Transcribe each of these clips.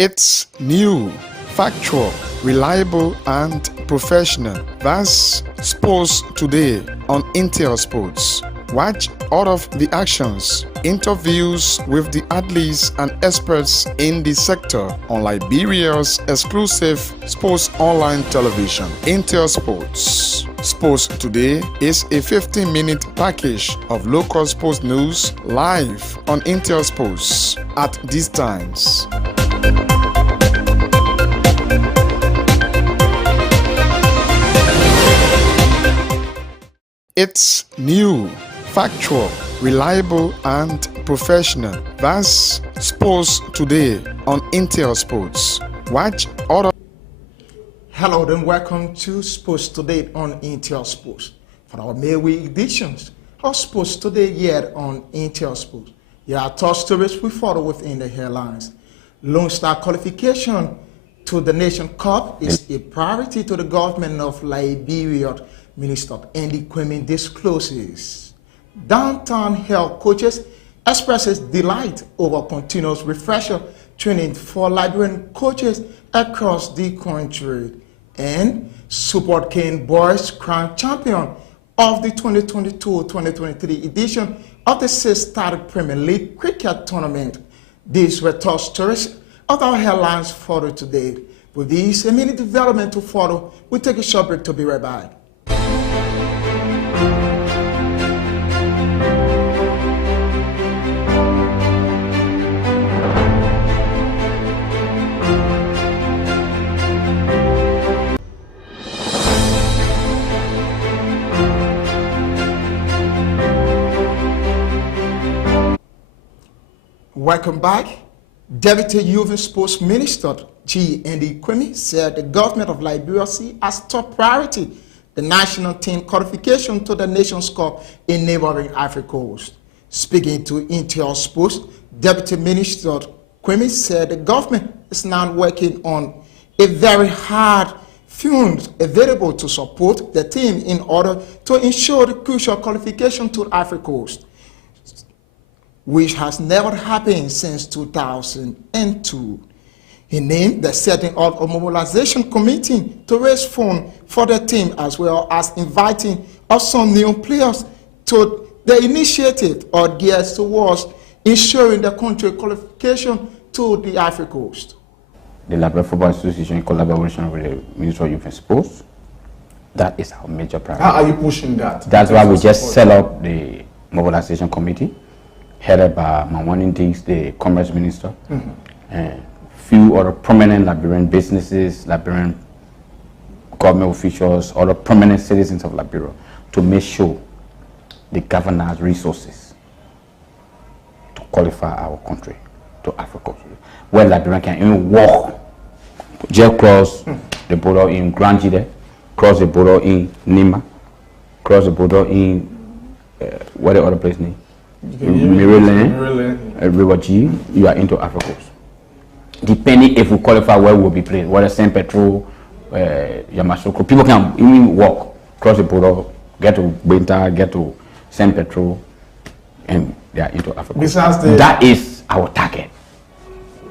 It's new, factual, reliable, and professional. That's Sports Today on Intel Sports. Watch all of the actions, interviews with the athletes and experts in the sector on Liberia's exclusive sports online television, Intel Sports. Sports Today is a 15-minute package of local sports news live on Intel Sports at these times. It's new, factual, reliable, and professional. That's Sports Today on Intel Sports. Watch all of. Hello and welcome to Sports Today on Intel Sports. For our May week editions of Sports Today here on Intel Sports. Here are top stories we follow within the headlines. Lone Star qualification to the Nation Cup is a priority to the government of Liberia. Minister Andy Kwame discloses. Downtown health coaches expresses delight over continuous refresher training for Liberian coaches across the country. And Support Cane Boys crowned champion of the 2022-2023 edition of the 6-star Premier League cricket tournament. These were top stories of our headlines for today. With these immediate development to follow, we'll take a short break to be right back. Welcome back. Deputy Youth and Sports Minister G. Andy Kwame said the government of Liberia sees as top priority the national team qualification to the Nations Cup in neighboring Ivory Coast. Speaking to Intel Sports, Deputy Minister Kwame said the government is now working on a very hard funds available to support the team in order to ensure the crucial qualification to Ivory Coast, which has never happened since 2002. He named the setting up a mobilization committee to raise funds for the team, as well as inviting some new players to the initiative or gears towards ensuring the country qualification to the Ivory Coast. The Liberia Football Association, in collaboration with the Ministry of Youth and Sports, that is our major priority. How are you pushing that? That's why we just set up the mobilization committee, headed by Mawani Diggs, the Commerce Minister, and few other prominent Liberian businesses, Liberian government officials, other prominent citizens of Liberia, to make sure the government has resources to qualify our country to Africa, where Liberia can even walk, just cross the border in Granjide, cross the border in Nima, cross the border in what the other place name? Maryland, River G, you are into Africa. Depending if we qualify where we will be playing, whether St. Petro, Yamasoko, people can even walk, cross the border, get to Benta, get to St. Petro, and they are into Africa. That is our target.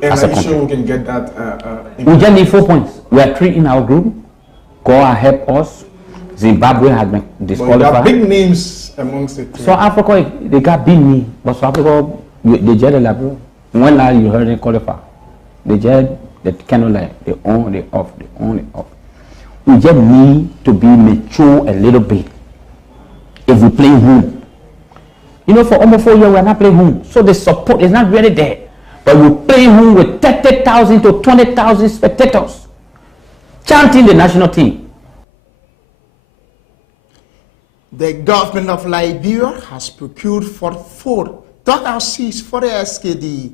And are you sure we can get that? We just need 4 points. We are 3 in our group. Goa help us. Zimbabwe has been disqualified. There are big names amongst the 3. So Africa, they got beat me, but South Africa, they just Liberia. When last you heard they qualify, they just they cannot like they own they off, they own it off. We just need to be mature a little bit. If we play home, you know, for almost 4 years we are not playing home, so the support is not really there. But we play home with 30,000 to 20,000 spectators chanting the national team. The government of Liberia has procured 44 dugout seats for the SKD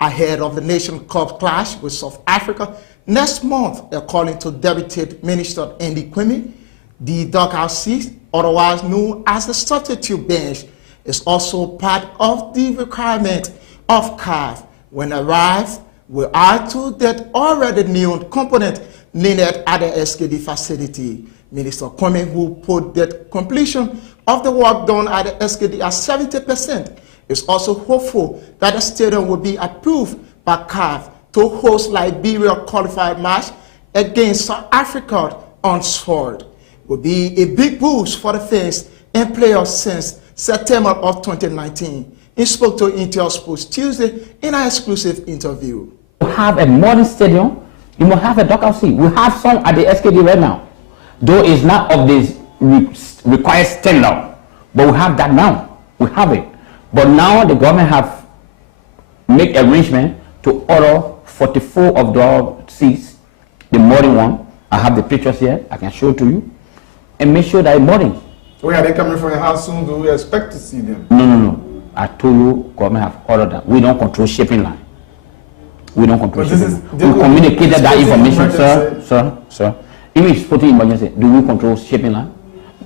ahead of the Nation Cup clash with South Africa next month, according to Deputy Minister Andy Kwame. The dugout seats, otherwise known as the substitute bench, is also part of the requirement of CAF. When arrived, we add to that already known component needed at the SKD facility. Minister Kwame, who put that completion of the work done at the SKD at 70%, is also hopeful that the stadium will be approved by CAF to host Liberia qualified match against South Africa on Sword. Will be a big boost for the fans and players since September of 2019. He spoke to Intel Sports Tuesday in an exclusive interview. You have a modern stadium, you must have a dugout seat. We have some at the SKD right now, though it's not of this required standard, but we have that now. We have it. But now the government have made arrangement to order 44 of the seats, the modern one. I have the pictures here, I can show to you, and make sure that it's modern. Where are they coming from? How soon do we expect to see them? No. I told you, government have ordered that. We don't control shipping line. We don't control shipping line. We communicated that information, sir. Even if it's putting emergency, do we control shipping line?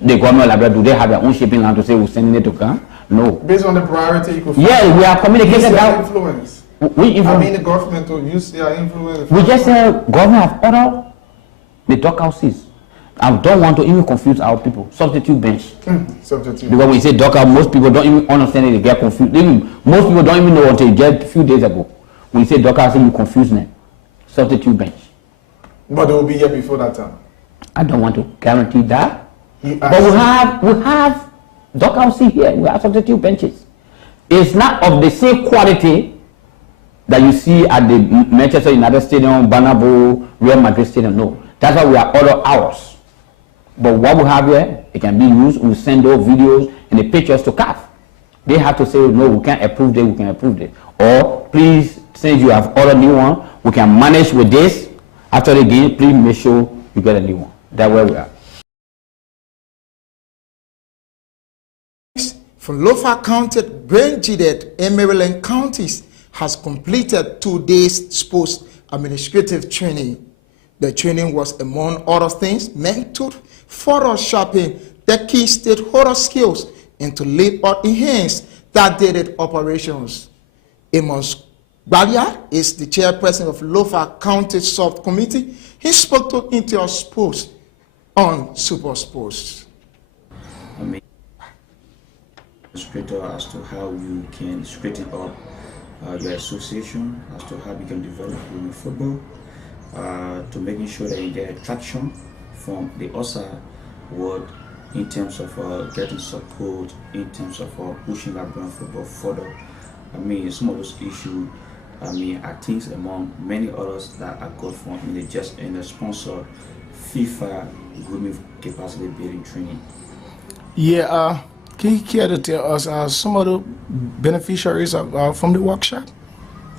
The government of Liberia, do they have their own shipping line to say we're sending it to come? No. Based on the priority, you could yeah, we are communicating that. Influence. We I mean, the government will use their influence. We just say government have ordered the dugout seats. I don't want to even confuse our people. Substitute bench. Substitute. Because when you say dugout, most people don't even understand it. They get confused. Most people don't even know until just a few days ago. When you say dugout, you confuse them. Substitute bench. But they will be here before that time. I don't want to guarantee that. But we have dugout seat here. We have substitute benches. It's not of the same quality that you see at the Manchester United Stadium, Bernabeu, Real Madrid Stadium. No, that's why we are order ours. But what we have here, it can be used. We send those videos and the pictures to CAF. They have to say, no, we can't approve it, we can approve it. Or please, since you have ordered a new one, we can manage with this. After the game, please make sure you get a new one. That's where we are. From Lofa County, Benjidet, and Maryland counties has completed 2 days sports administrative training. The training was, among other things, meant to further sharpen the key stakeholder skills and to lead or enhance that daily operations. Amos Balia is the chairperson of Lofa County Sub Committee. He spoke to Intel Sports on Super Sports. Administrator as to how you can straighten up your association, as to how you can develop women football, to making sure that you get traction from the OSA world in terms of getting support, in terms of pushing Liberian football further. I mean, some of those issues, are things among many others that are good for in the sponsor FIFA women capacity building training. Yeah, can you care to tell us some of the beneficiaries from the workshop?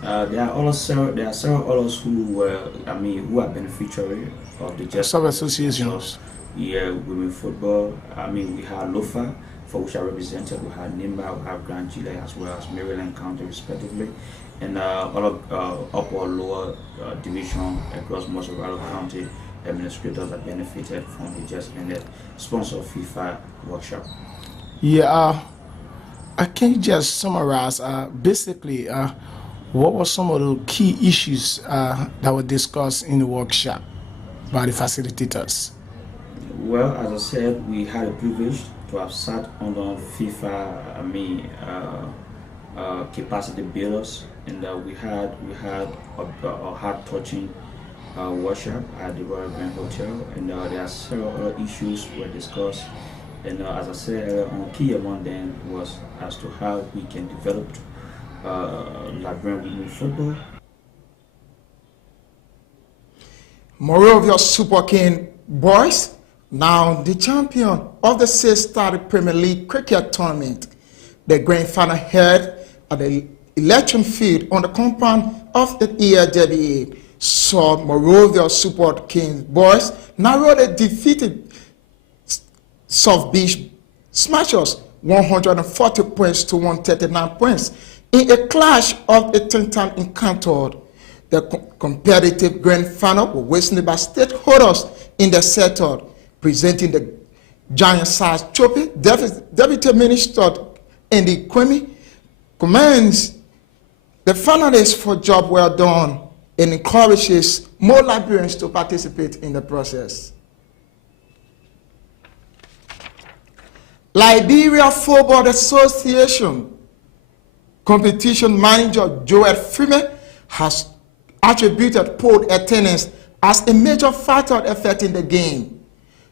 There are several others who are beneficiary of the just sub associations. Yeah, women football. We have LOFA, for which I represented. We have NIMBA, we have Grand Chile, as well as Maryland County, respectively, and all of upper or lower division across most of our county administrators that benefited from the just ended sponsor FIFA workshop. Yeah, I can just summarize. Basically, what were some of the key issues that were discussed in the workshop by the facilitators? Well, as I said, we had a privilege to have sat under FIFA, capacity builders, and we had a heart-touching workshop at the Royal Grand Hotel, and there are several other issues were discussed. And as I said, key among them was as to how we can develop Liberian women football. Moreover, Super King boys, now the champion of the 6-star Premier League cricket tournament. The grand final held at the election field on the compound of the ELWA saw Moreover Super King boys narrowly defeated South Beach Smashers 140 points to 139 points in a clash of a 10-time encounter. The competitive grand final was witnessed by stakeholders in the sector, presenting the giant-sized trophy. Deputy Minister Andy Kwame commends the finalists for job well done and encourages more Liberians to participate in the process. Liberia Football Association competition manager Joel Freeman has attributed pole attendance as a major factor affecting the game.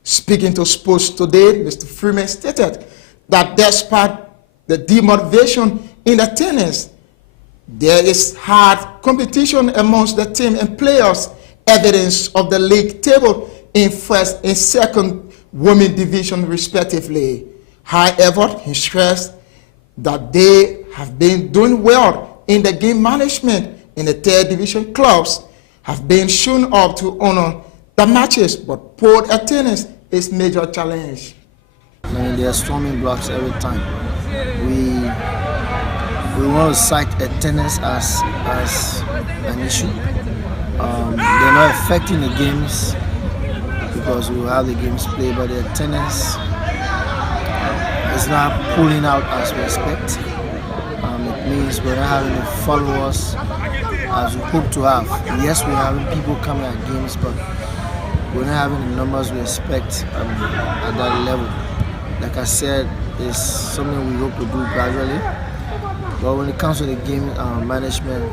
Speaking to Sports Today, Mr. Freeman stated that despite the demotivation in attendance, there is hard competition amongst the team and players, evidence of the league table in first and second women division respectively. However, he stressed that they have been doing well in the game management in the third division. Clubs have been shown up to honor the matches, but poor attendance is major challenge. I mean, there are storming blocks every time. We want to cite attendance as an issue. They're not affecting the games because we will have the games played, but the attendance is not pulling out as we expect. It means we're not having the followers as we hope to have. Yes, we're having people coming at games, but we're not having the numbers we expect at that level. Like I said, it's something we hope to do gradually. But when it comes to the game management,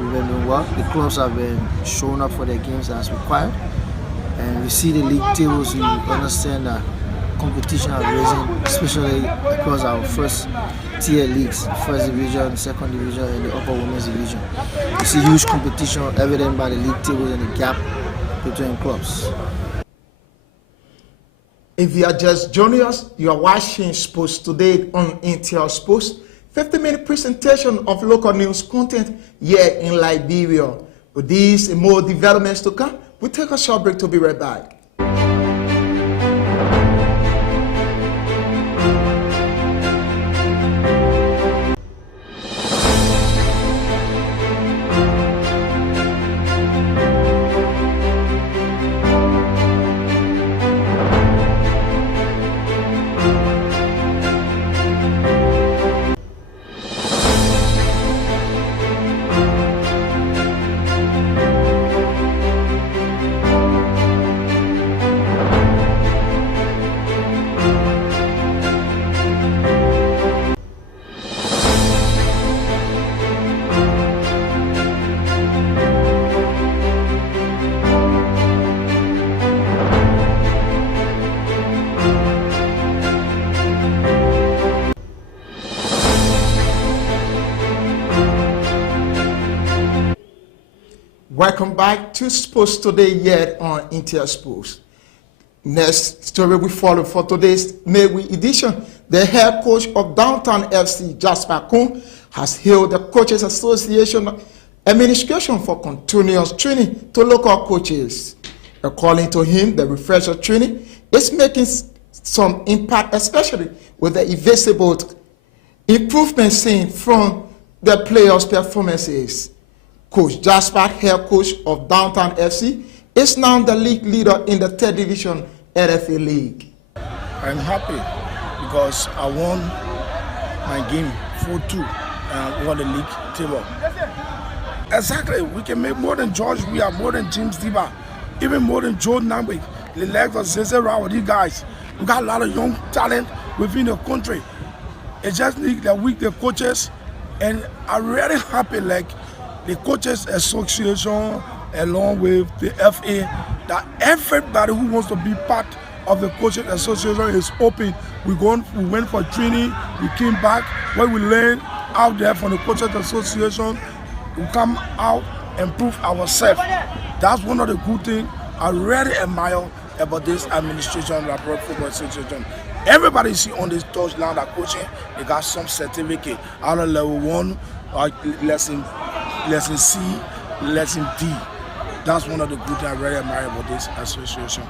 we've been doing well. The clubs have been showing up for their games as required. And we see the league tables, we understand that competition are raising, especially across our first tier leagues, first division, second division, and the upper women's division. We see huge competition evident by the league tables and the gap between clubs. If you are just joining us, you are watching Sports Today on Intel Sports, 50-minute presentation of local news content here in Liberia. With these and more developments to come, we'll take a short break to be right back. Welcome back to Sports Today here on Intel Sports. Next story we follow for today's May Week edition. The head coach of Downtown FC, Jasper Kuhn, has hailed the Coaches Association administration for continuous training to local coaches. According to him, the refresher training is making some impact, especially with the invisible improvements seen from the players' performances. Coach Jasper, head coach of Downtown FC, is now the league leader in the third division LFA League. I'm happy because I won my game 4-2 over the league table. Exactly, we can make more than George. We are more than James Diba, even more than Joe Nambik, the legs of Zeze Rao, these guys. We got a lot of young talent within the country. It just needs that we, the coaches, and I'm really happy like the Coaches Association along with the FA, that everybody who wants to be part of the Coaches Association is open. We went for training, we came back, what we learned out there from the Coaches Association, we come out and prove ourselves. That's one of the good things I really admire about this administration, the Football Association. Everybody see on this touchline that coaching, they got some certificate, either level 1 or lesson C, lesson D. That's one of the good things I really admire about this association.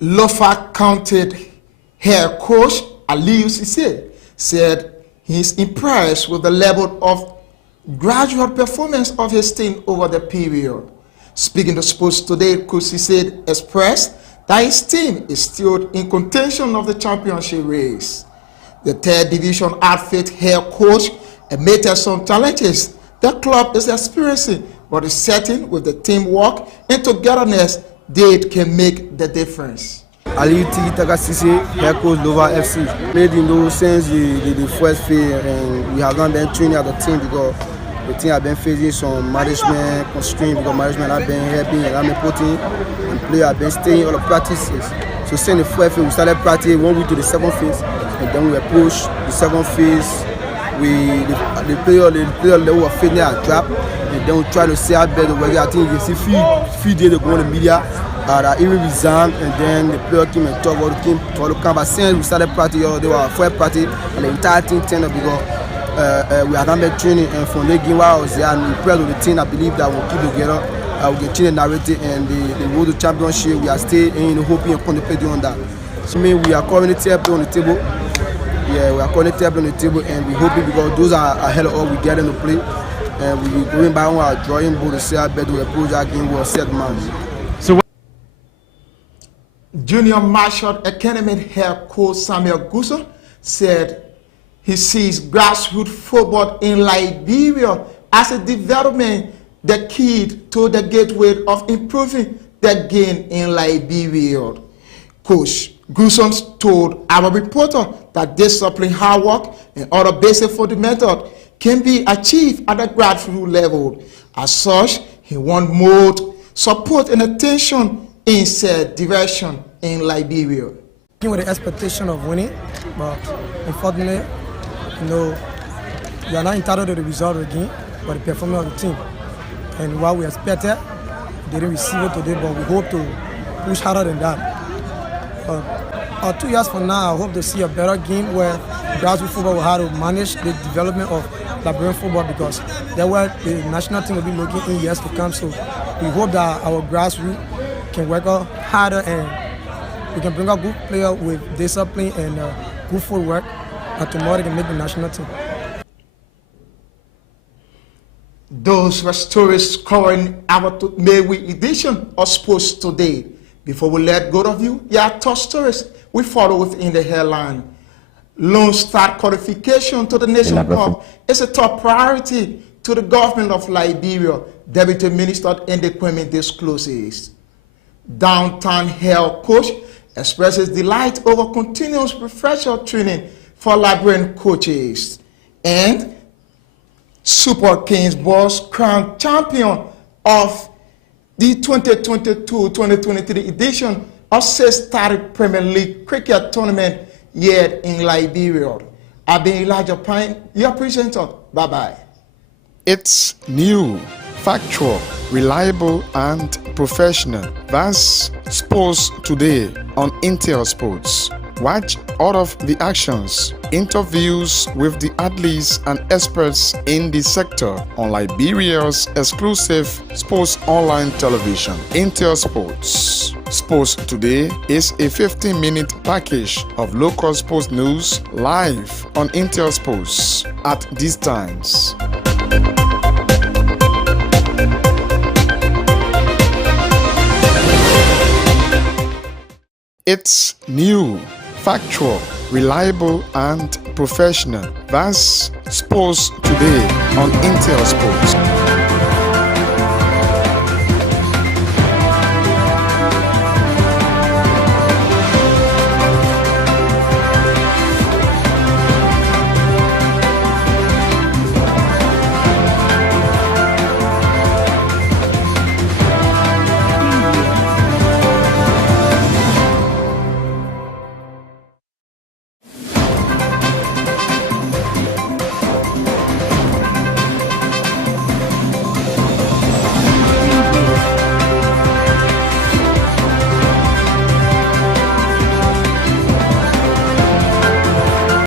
Lofa County head coach Aliyu Sise said he's impressed with the level of gradual performance of his team over the period. Speaking to Sports Today, Coach Sise expressed that his team is still in contention of the championship race. The third division outfit head coach admitted some challenges the club is experiencing, but is certain with the teamwork and togetherness they can make the difference. Aliyu Sise, head coach Lova FC, made since the first phase, and we have not been training as a team because the team have been facing some management constraints because management have been helping and have been putting, and players have been staying all the practices. So since the first phase, we started practice 1 week to the second phase, and then we were pushed the second phase. The player level of fitness are dropped, and then we try to see how better the work. I think you can see few days ago on the media that even resigned, and then the player came and talked about the team for the camp. But since we started practice, they were first practice, and the entire team turned up because we had not been training, and from the game while I was there, and we prayed with the team. I believe that we'll keep together, we can change the narrative, and the road to championship, we are still hoping and contemplating on that. So I mean, we are currently on the table. Yeah, we are currently on the table, and we hoping because those are ahead of us, we get them to play, and we be going back on our drawing board to see how better we approach that game with a set match. So Junior Marshall Academy head coach Samuel Guso said he sees grassroots football in Liberia as a development the key to the gateway of improving the game in Liberia. Coach Guso told our reporter that discipline, hard work, and other basic fundamental can be achieved at the grassroots level. As such, he wants more support and attention in said direction in Liberia. With the expectation of winning, but unfortunately, you are not entitled to the result of the game, but the performance of the team. And what we expected, we didn't receive it today, but we hope to push harder than that. 2 years from now, I hope to see a better game where grassroots football will have to manage the development of Liberian football, because that's where the national team will be looking in years to come. So we hope that our grassroots can work out harder and we can bring out good players with discipline and good footwork, and tomorrow they can make the national team. Those were stories covering our May Week edition of Sports Today. Before we let go of you, here are top stories we follow within the headline. Lone Star qualification to the Nation Cup is a top priority to the government of Liberia, Deputy Minister Ndekwemi discloses. Downtown health coach expresses delight over continuous refresher training for Liberian coaches. And Super Kings boss crowned champion of the 2022-2023 edition of State Premier League Cricket Tournament here in Liberia. I've been Elijah Pine, your presenter. Bye-bye. It's new, factual, reliable, and professional. That's Sports Today on Intel Sports. Watch all of the actions, interviews with the athletes and experts in the sector on Liberia's exclusive sports online television, Intel Sports. Sports Today is a 15-minute package of local sports news live on Intel Sports at these times. It's new, factual, reliable, and professional. That's Sports Today on Intel Sports.